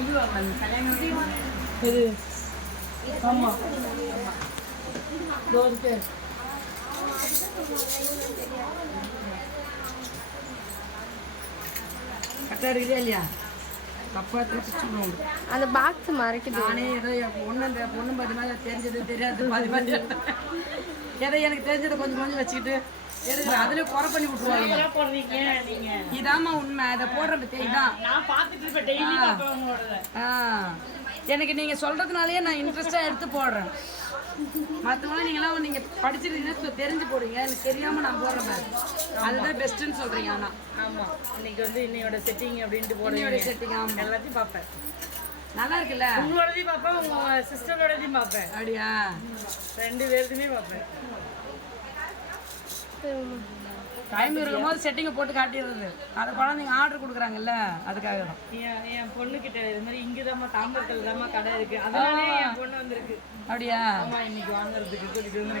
இது கல்யாணம் இது ஆமாம் தோசை கரெக்டாக இருக்குதா இல்லையா தப்பா திருப்பிச்சுடுவோம். அந்த பாக்ஸ் மறைக்குது. நானே ஏதோ என் பொண்ணு இந்த பொண்ணு பாதி மாதிரி தெரிஞ்சது தெரியாது பாதி மாதிரி ஏதோ எனக்கு தெரிஞ்சதை கொஞ்சம் கொஞ்சம் வச்சுக்கிட்டு எடுக்கிறேன். அதுல குறை பண்ணி விட்டுருவாங்க. இதாம்மா உண்மை. அதை போடுற பத்தி இதான் எனக்கு நீங்க சொல்றதுனாலயே நான் இன்ட்ரெஸ்டா எடுத்து போடுறேன். மற்றவங்க நீங்களாம் நீங்க படிச்சிருக்கீங்கன்னா தெரிஞ்சு போடுங்க. எனக்கு தெரியாம நான் போடுறேன். அதுதான் பெஸ்ட்னு சொல்றீங்க. ஆனா ஆமா இன்னைக்கு வந்து இன்னையோட செட்டிங் அப்படின்ட்டு போடுவோட செட்டிங் எல்லாத்தையும் பார்ப்பேன். நல்லா இருக்குல்ல. உங்களோடதையும் பார்ப்பேன், உங்க சிஸ்டரோடதையும் பார்ப்பேன். அப்படியா? 2 பேருக்குமே பார்ப்பேன். டைம் இருக்கும்போது செட்டிங்கை போட்டு காட்டிடுறது. அதை குழந்தைங்க ஆர்டர் கொடுக்குறாங்கல்ல, அதுக்காக தான். என் பொண்ணு கிட்ட இது மாதிரி இங்கதாம்மா தாம்பரத்தில் தாம்மா கடை இருக்கு, அதனாலே என் பொண்ணு வந்திருக்கு. அப்படியா? ஆமா இன்னைக்கு வாங்குறதுக்கு கூட்டிட்டு வந்து